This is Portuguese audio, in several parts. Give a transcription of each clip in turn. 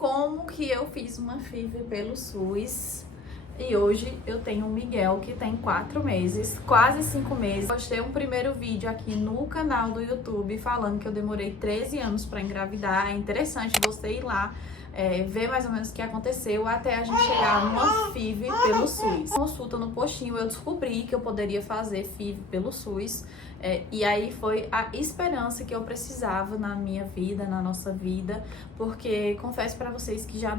como que eu fiz uma FIV pelo SUS. E hoje eu tenho o Miguel, que tem 4 meses, quase 5 meses. Postei um primeiro vídeo aqui no canal do YouTube falando que eu demorei 13 anos para engravidar. É interessante você ir lá ver mais ou menos o que aconteceu até a gente chegar numa FIV pelo SUS. Consulta no postinho, eu descobri que eu poderia fazer FIV pelo SUS. E aí foi a esperança que eu precisava na minha vida, na nossa vida, porque confesso pra vocês que a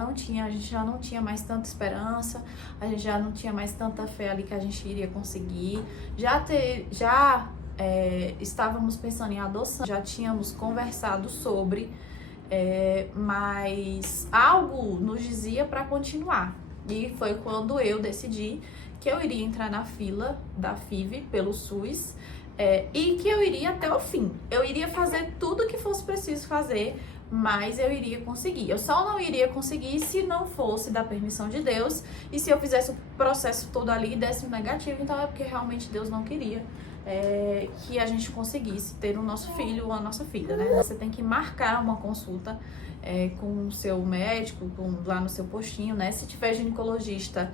gente já não tinha mais tanta esperança, a gente já não tinha mais tanta fé ali que a gente iria conseguir, estávamos pensando em adoção, já tínhamos conversado sobre, mas algo nos dizia para continuar. E foi quando eu decidi que eu iria entrar na fila da FIV pelo SUS, e que eu iria até o fim. Eu iria fazer tudo que fosse preciso fazer, mas eu iria conseguir. Eu só não iria conseguir se não fosse da permissão de Deus e se eu fizesse o processo todo ali e desse um negativo. Então é porque realmente Deus não queria que a gente conseguisse ter o nosso filho ou a nossa filha, né? Você tem que marcar uma consulta com o seu médico, lá no seu postinho, né? Se tiver ginecologista,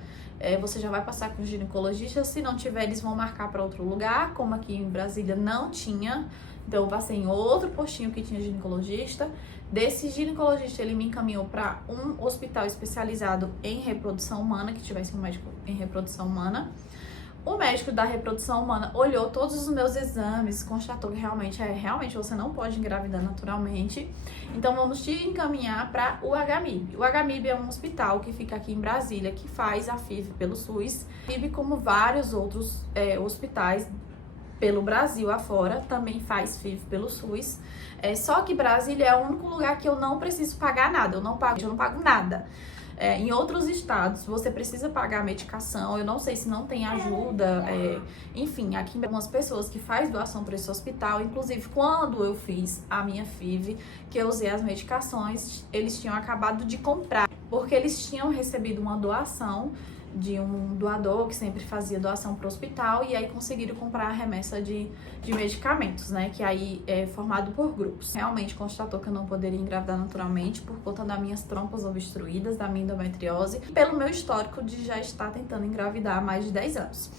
você já vai passar com o ginecologista. Se não tiver, eles vão marcar para outro lugar, como aqui em Brasília não tinha. Então eu passei em outro postinho que tinha ginecologista. Desse ginecologista, ele me encaminhou para um hospital especializado em reprodução humana, que tivesse um médico em reprodução humana. O médico da reprodução humana olhou todos os meus exames, constatou que realmente você não pode engravidar naturalmente. Então vamos te encaminhar para o HMIB. O HMIB é um hospital que fica aqui em Brasília, que faz a FIV pelo SUS. FIV, como vários outros hospitais pelo Brasil afora, também faz FIV pelo SUS. Só que Brasília é o único lugar que eu não preciso pagar nada, eu não pago nada. Em outros estados, você precisa pagar a medicação, eu não sei se não tem ajuda, enfim, aqui algumas pessoas que fazem doação para esse hospital, inclusive quando eu fiz a minha FIV, que eu usei as medicações, eles tinham acabado de comprar, porque eles tinham recebido uma doação de um doador que sempre fazia doação para o hospital, e aí conseguiram comprar a remessa de medicamentos, né, que aí é formado por grupos. Realmente constatou que eu não poderia engravidar naturalmente por conta das minhas trompas obstruídas, da minha endometriose, e pelo meu histórico de já estar tentando engravidar há mais de 10 anos.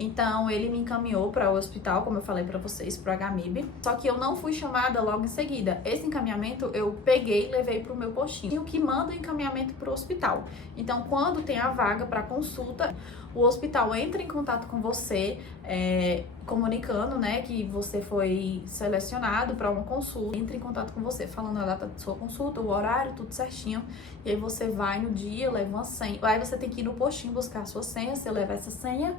Então, ele me encaminhou para o hospital, como eu falei para vocês, para o HMIB. Só que eu não fui chamada logo em seguida. Esse encaminhamento eu peguei e levei para o meu postinho, que manda o encaminhamento para o hospital. Então, quando tem a vaga para consulta, o hospital entra em contato com você, comunicando, né, que você foi selecionado para uma consulta. Entra em contato com você, falando a data de sua consulta, o horário, tudo certinho. E aí você vai no dia, leva uma senha. Aí você tem que ir no postinho buscar a sua senha, você leva essa senha.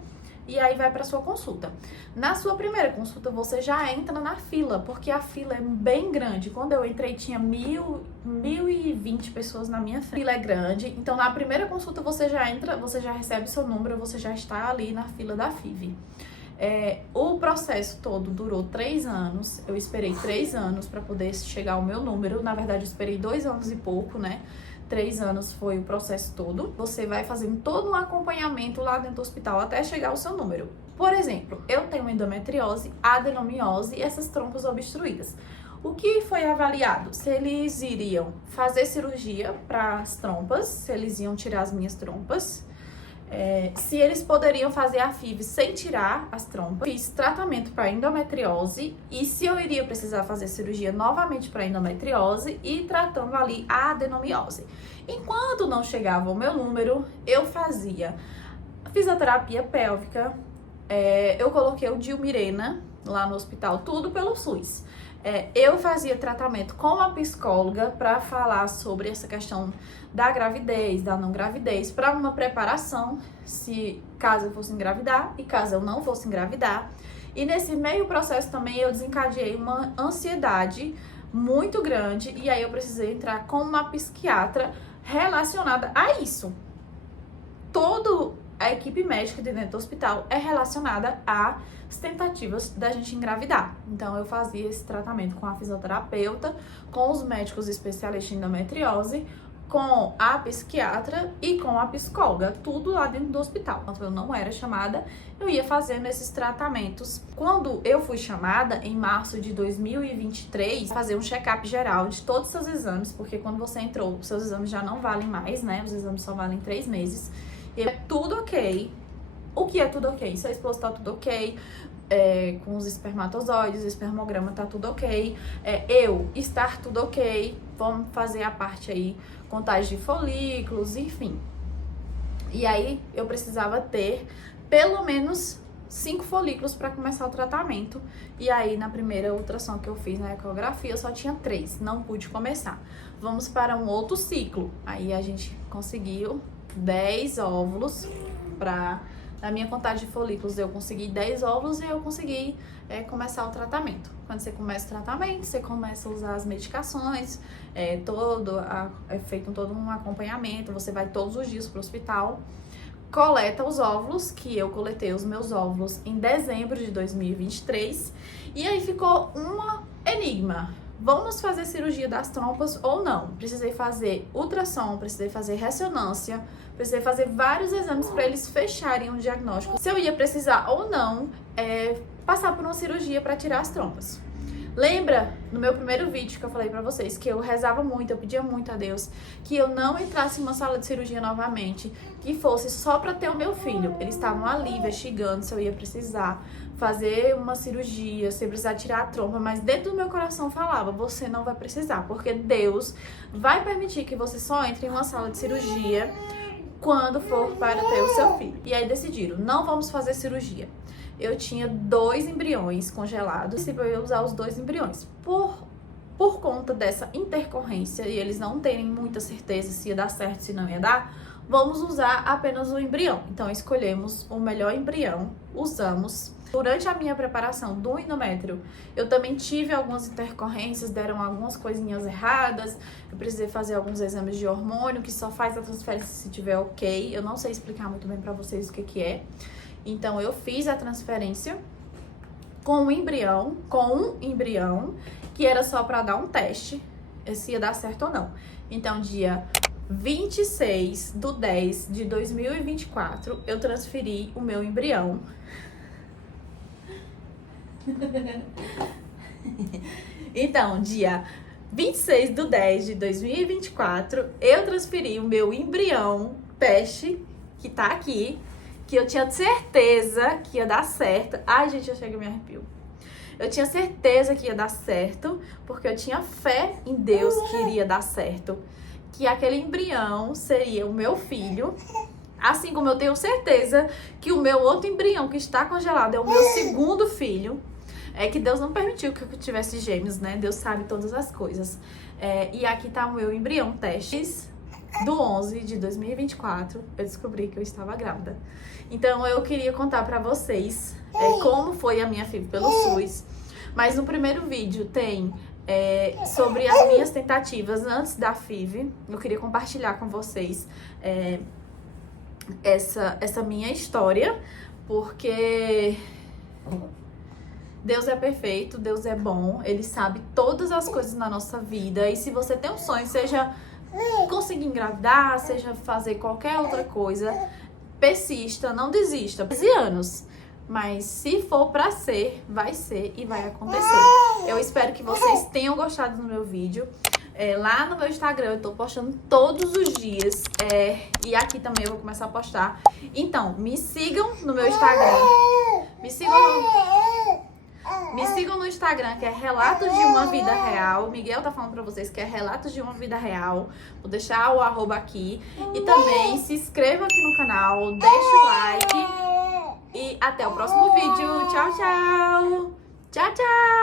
E aí vai para sua consulta. Na sua primeira consulta, você já entra na fila, porque a fila é bem grande. Quando eu entrei, tinha 1.020 pessoas na minha frente. A fila é grande, então na primeira consulta você já entra, você já recebe seu número, você já está ali na fila da FIV. O processo todo durou 3 anos, eu esperei 3 anos para poder chegar ao meu número. Na verdade, eu esperei 2 anos e pouco, né? 3 anos foi o processo todo. Você vai fazendo todo um acompanhamento lá dentro do hospital até chegar ao seu número. Por exemplo, eu tenho endometriose, adenomiose e essas trompas obstruídas. O que foi avaliado? Se eles iriam fazer cirurgia para as trompas, se eles iam tirar as minhas trompas, se eles poderiam fazer a FIV sem tirar as trompas. Fiz tratamento para endometriose e se eu iria precisar fazer cirurgia novamente para endometriose e tratando ali a adenomiose. Enquanto não chegava o meu número, eu fazia fisioterapia pélvica, eu coloquei o Dilmirena lá no hospital, tudo pelo SUS. Eu fazia tratamento com a psicóloga para falar sobre essa questão da gravidez, da não gravidez, para uma preparação, caso eu fosse engravidar e caso eu não fosse engravidar. E nesse meio processo também eu desencadeei uma ansiedade muito grande e aí eu precisei entrar com uma psiquiatra relacionada a isso. Toda a equipe médica de dentro do hospital é relacionada às tentativas da gente engravidar. Então eu fazia esse tratamento com a fisioterapeuta, com os médicos especialistas em endometriose, com a psiquiatra e com a psicóloga, tudo lá dentro do hospital. Enquanto eu não era chamada, eu ia fazendo esses tratamentos. Quando eu fui chamada, em março de 2023, fazer um check-up geral de todos os seus exames, porque quando você entrou, os seus exames já não valem mais, né? Os exames só valem 3 meses. E é tudo ok. O que é tudo ok? Seu esposo tá tudo ok, com os espermatozoides, o espermograma tá tudo ok, eu estar tudo ok, vamos fazer a parte aí, contagem de folículos, enfim. E aí eu precisava ter pelo menos 5 folículos para começar o tratamento. E aí na primeira ultrassom que eu fiz na ecografia eu só tinha 3, não pude começar. Vamos para um outro ciclo. Aí a gente conseguiu 10 óvulos para... Na minha contagem de folículos, eu consegui 10 óvulos e eu consegui começar o tratamento. Quando você começa o tratamento, você começa a usar as medicações, é feito todo um acompanhamento, você vai todos os dias para o hospital, coleta os óvulos, que eu coletei os meus óvulos em dezembro de 2023, e aí ficou um enigma. Vamos fazer cirurgia das trompas ou não? Precisei fazer ultrassom, precisei fazer ressonância, precisei fazer vários exames para eles fecharem um diagnóstico. Se eu ia precisar ou não passar por uma cirurgia para tirar as trompas. Lembra no meu primeiro vídeo que eu falei pra vocês que eu rezava muito, eu pedia muito a Deus que eu não entrasse em uma sala de cirurgia novamente, que fosse só pra ter o meu filho. Eles estavam ali investigando se eu ia precisar fazer uma cirurgia, se eu precisar tirar a trompa, mas dentro do meu coração falava, você não vai precisar, porque Deus vai permitir que você só entre em uma sala de cirurgia quando for para ter o seu filho. E aí decidiram, não vamos fazer cirurgia. Eu tinha 2 embriões congelados e eu ia usar os 2 embriões. Por conta dessa intercorrência e eles não terem muita certeza se ia dar certo, se não ia dar, vamos usar apenas o embrião. Então escolhemos o melhor embrião, usamos. Durante a minha preparação do endométrio, eu também tive algumas intercorrências, deram algumas coisinhas erradas, eu precisei fazer alguns exames de hormônio, que só faz a transferência se tiver ok. Eu não sei explicar muito bem pra vocês o que é. Então, eu fiz a transferência com um embrião, que era só pra dar um teste, se ia dar certo ou não. Então, dia 26/10/2024, eu transferi o meu embrião. Então, dia 26/10/2024, eu transferi o meu embrião teste, que tá aqui, que eu tinha certeza que ia dar certo. Ai, gente, eu chego e me arrepio. Eu tinha certeza que ia dar certo, porque eu tinha fé em Deus que iria dar certo. Que aquele embrião seria o meu filho. Assim como eu tenho certeza que o meu outro embrião que está congelado é o meu segundo filho. É que Deus não permitiu que eu tivesse gêmeos, né? Deus sabe todas as coisas. E aqui tá o meu embrião testes. Do 11 de 2024, eu descobri que eu estava grávida. Então, eu queria contar pra vocês como foi a minha FIV pelo SUS. Mas no primeiro vídeo tem sobre as minhas tentativas antes da FIV. Eu queria compartilhar com vocês essa minha história, porque Deus é perfeito, Deus é bom, Ele sabe todas as coisas na nossa vida. E se você tem um sonho, seja conseguir engravidar, seja fazer qualquer outra coisa, persista, não desista. 15 anos, mas se for pra ser, vai ser e vai acontecer. Eu espero que vocês tenham gostado do meu vídeo. Lá no meu Instagram eu tô postando todos os dias, e aqui também eu vou começar a postar. Então, me sigam no meu Instagram, me sigam no Instagram, que é Relatos de uma Vida Real. O Miguel tá falando pra vocês que é Relatos de uma Vida Real. Vou deixar o arroba aqui. E também se inscreva aqui no canal, deixa o like. E até o próximo vídeo. Tchau, tchau! Tchau, tchau!